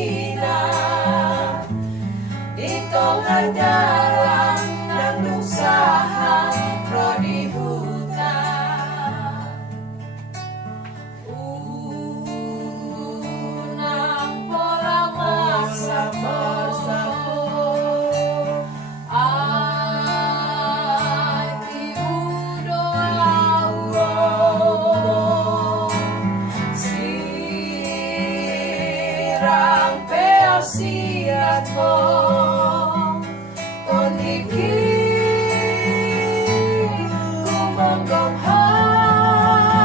hina di tengah jalan nang usaha rodi hutan nang pola masa bersatu ati udoa sirang peo sirat mo ton iki kumonggong hang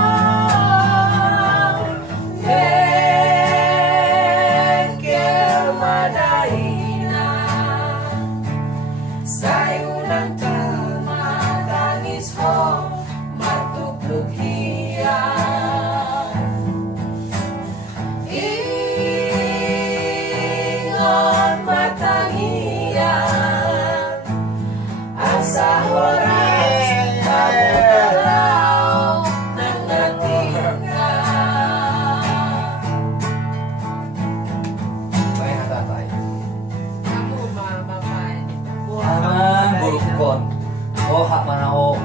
bengkel madaina sayunan tama tangis ho matukluk hiang ingon matang hiang asa horas kamu dalau nang natingka Baik hatatay. kamu mamamay Aman burukon. Oh hak mana oh.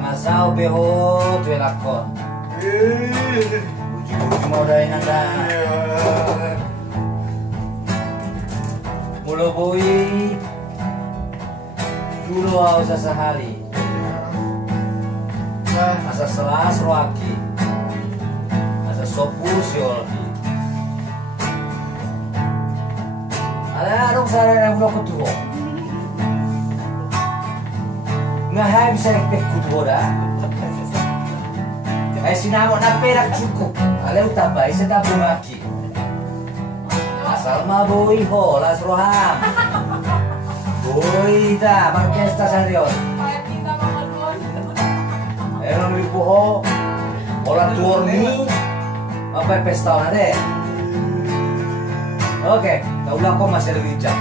Ngasau beho tuelakon. Uji-uji modai nanda. Mulo boi. Dulu au sasahali. Asa selas roaki. Asa sopu siolhi. Ada arung sarana yang belum kutuho. Ngahai bisa rekpek kutuho dah. Sinamo na perak cukup. Ale utabai setabung lagi. Asal mabui ho las roham. Boi ta markesta sarion. kayak kita makan Erong lipuho. Olah turni. Apa pesta na deh. Oke, kaulah kau masih lebih jam.